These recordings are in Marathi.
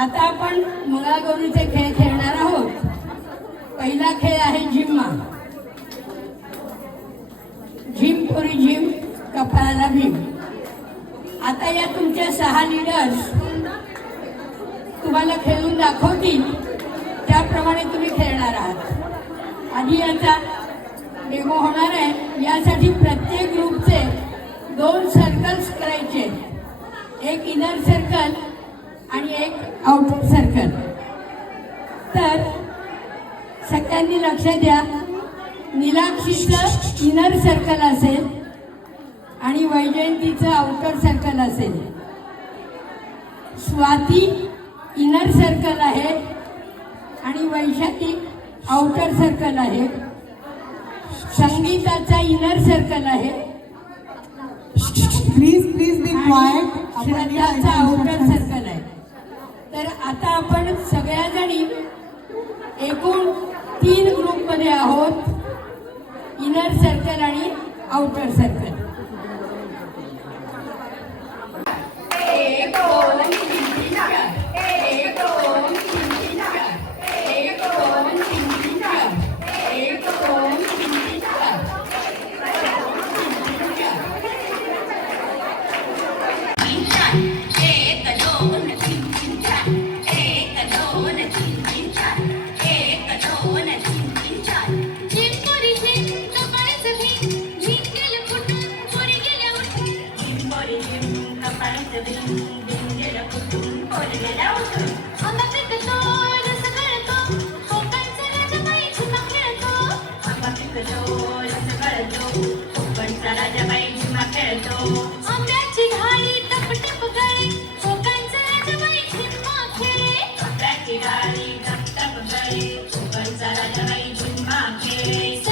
आता आपण मंगळागौरीचे खेळ खेळणार आहोत. पहिला खेळ आहे जिम्मा जिम पुरी जिम कपाळाला भीम. आता या तुमच्या सहा लिडर्स तुम्हाला खेळून दाखवतील. त्याप्रमाणे तुम्ही खेळणार आहात. आधी याचा डेमो होणार आहे. यासाठी प्रत्येक ग्रुपचे दोन सर्कल्स करायचे एक इनर सर्कल आणि एक आउटर सर्कल तर सगळ्यांनी लक्ष द्या. निलाक्षीचं इनर सर्कल असेल आणि वैजयंतीचं आउटर सर्कल असेल. स्वाती इनर सर्कल आहे आणि वैशाली आउटर सर्कल आहे. संगीताचा इनर सर्कल आहे. प्लीज प्लीज बी क्वाइट श्रद्धाचा आउटर सर्कल आहे. तर आता आपण सगळ्याजणी एकूण तीन ग्रुपमध्ये आहोत. इनर सर्कल आणि outer circle Banzara da Raijun Mame.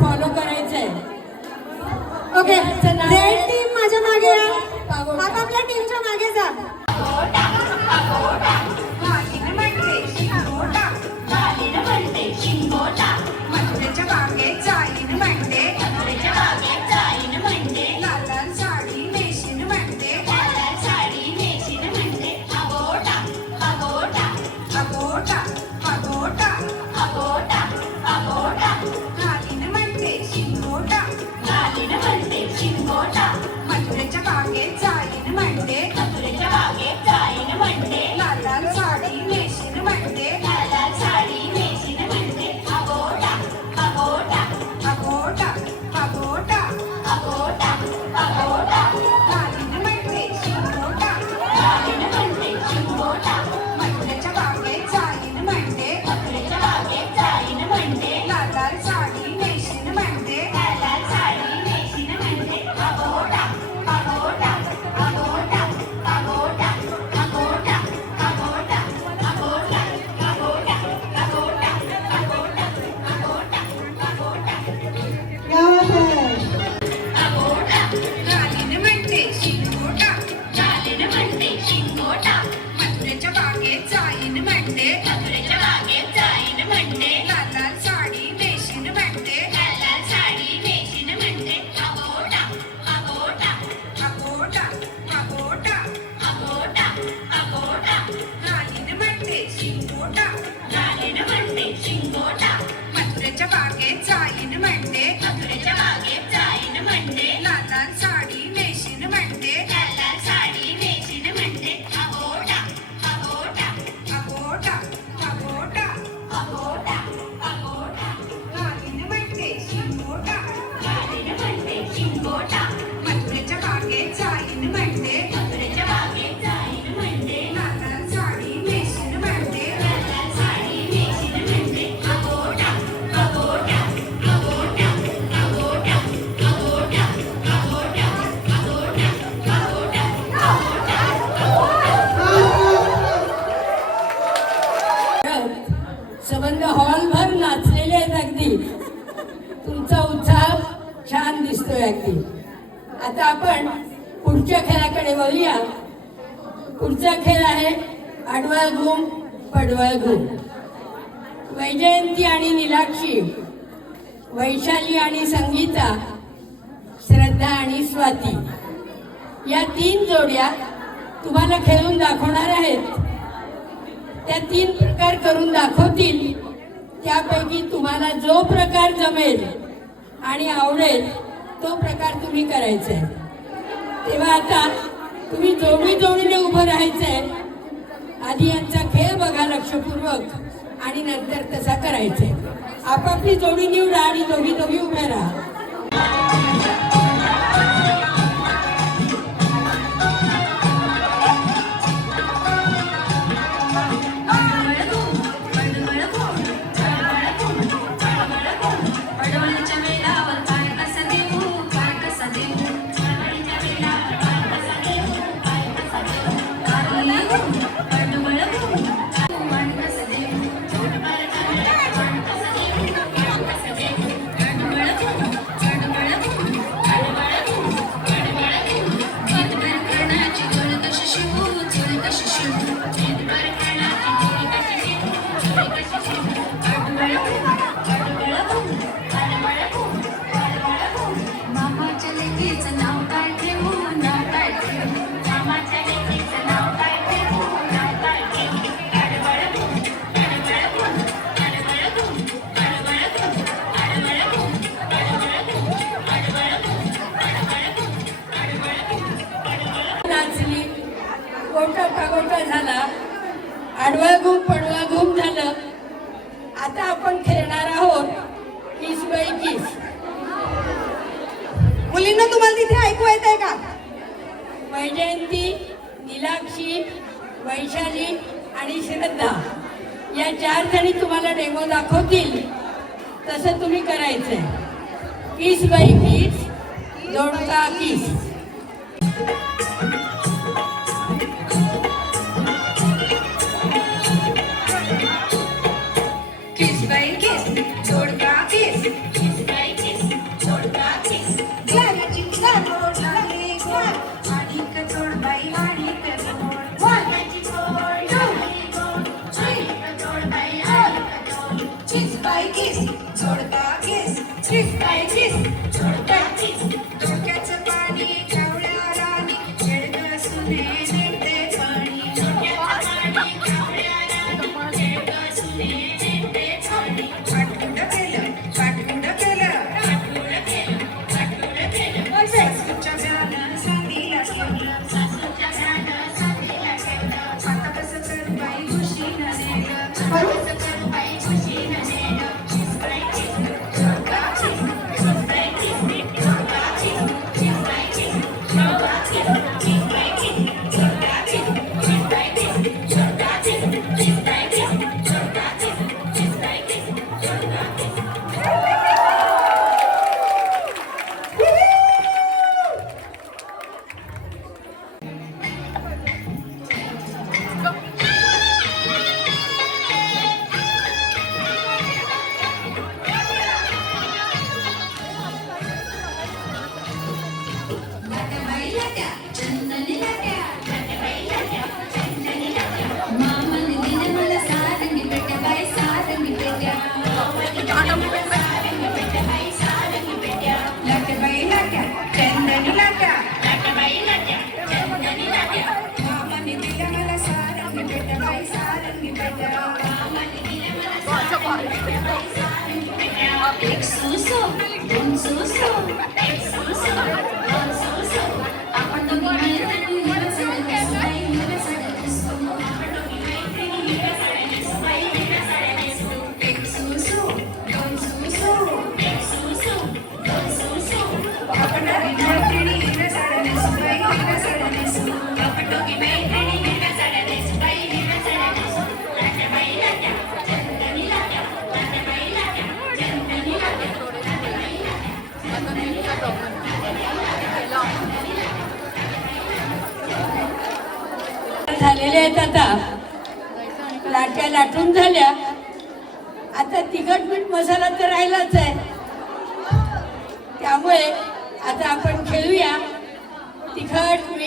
Follow करायचंय. ओके रेड टीम माझ्या मागे या आता आपल्या टीमच्या मागे जा. मागे मधुरेच्या departed वैशाली आणि संगीता श्रद्धा आणि स्वाती. या तीन जोड्या तुम्हाला खेळून दाखवणार आहेत. त्या तीन प्रकार करून दाखवतील. त्यापैकी तुम्हाला जो प्रकार जमेल आणि आवडेल तो प्रकार तुम्ही करायचा आहे. तेव्हा आता तुम्ही जोडी जोडीने उभं राहायचं आहे आधी यांचा खेळ बघा लक्षपूर्वक आणि नंतर तसा करायचा आहे આપાપની જોડીની ઉડાડી ધોબી ધોબી ઉમેરા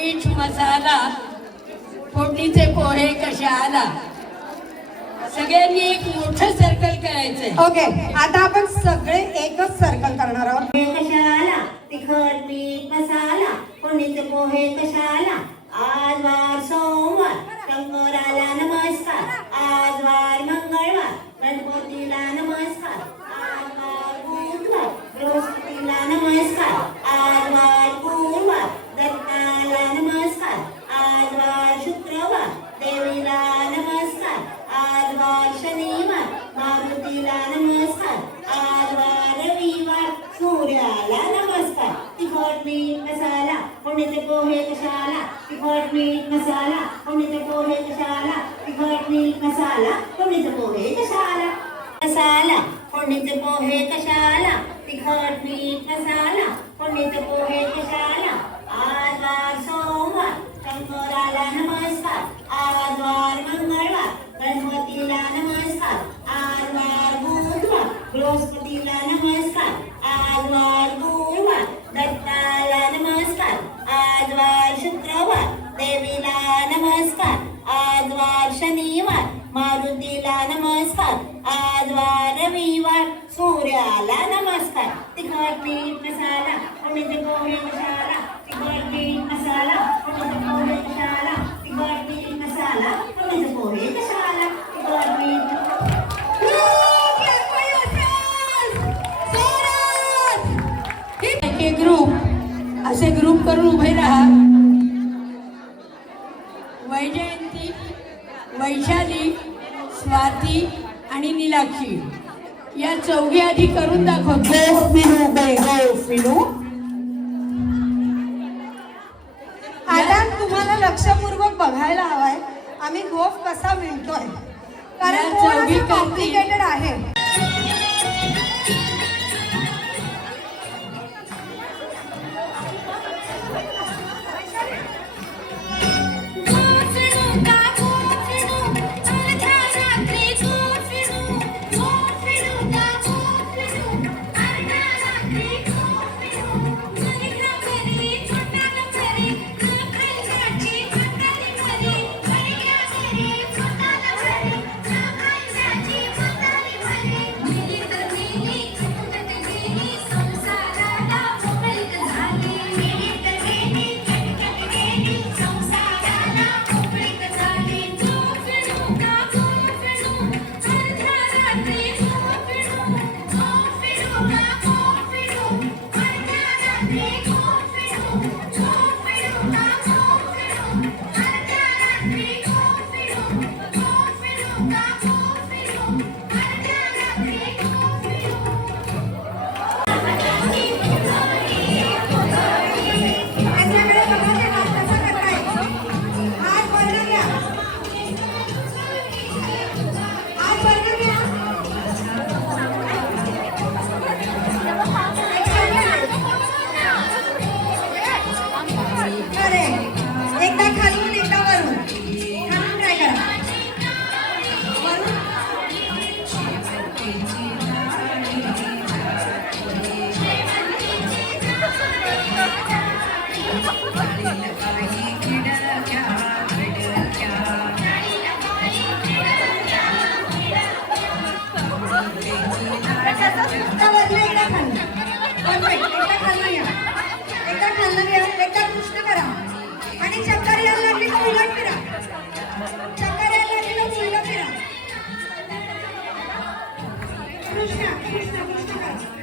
मीठ मसाला. फोडणीचे पोहे कशा आला सगळ्यांनी एक मोठं सर्कल करायचंय. ओके आता आपण सगळे एकच सर्कल करणार आहोत. कशाला? तिखट मीठ मसाला. कोणीचे पोहे कशाला? आज वार सोमवार शंकराला नमस्कार. आज वार मंगळवार गणपतीला नमस्कार. आज वार बुधवार बृहस्पतीला नमस्कार. आज वार गुरुवार दत्ताला नमस्कार. आज वार शुक्रवार. देवीला नमस्कार. आज वार शनिवार. मारुतीला नमस्कार. आज वार रविवार. सूर्याला असतात आज वार रविवार सूर्याला नमस्कार. तिखट मीठ मसाला. कोणीचे कोणी मसाला. तिखट मीठ मसाला. कोणीचे कोणी मसाला. तिखट मीठ मसाला. कोणीचे कोणी मसाला. तिखट मीठ ग्रुप असे ग्रुप करून उभे राहा. वैजयंती वैशाली स्वाती आणि नीलाक्षी. या चौघे आधी करून दाखवतो आता तुम्हाला लक्षपूर्वक बघायला हवाय आम्ही गोफ कसा मिळतोय कारण कॉम्प्लिकेटेड आहे? Krishna Krishna Krishna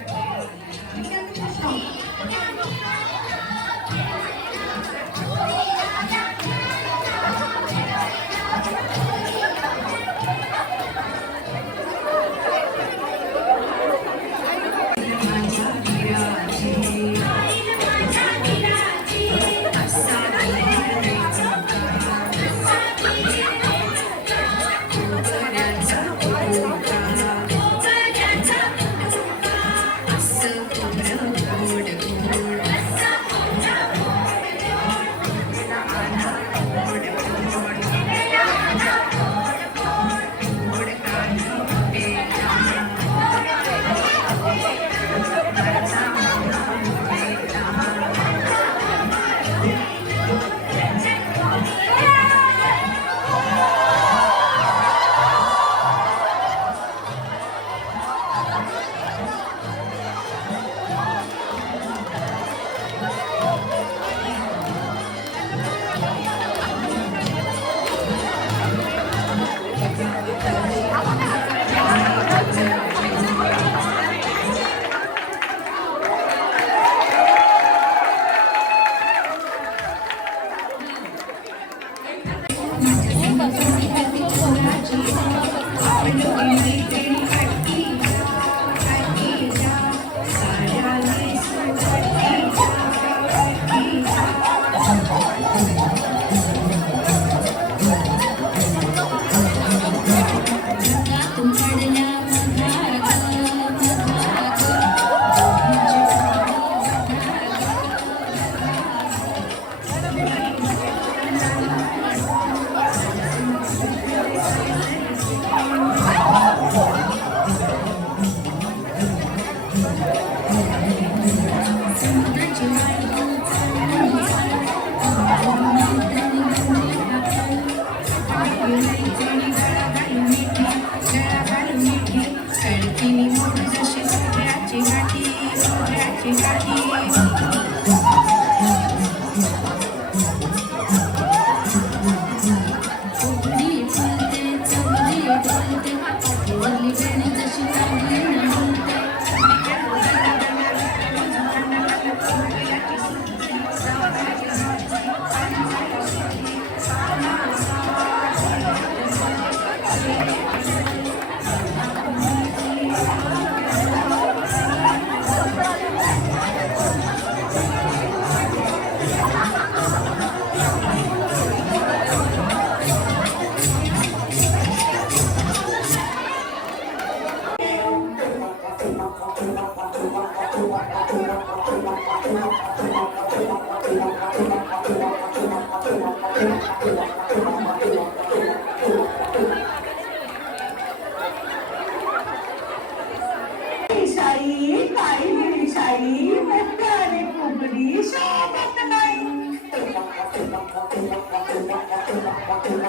Thank you.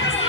Pakistan.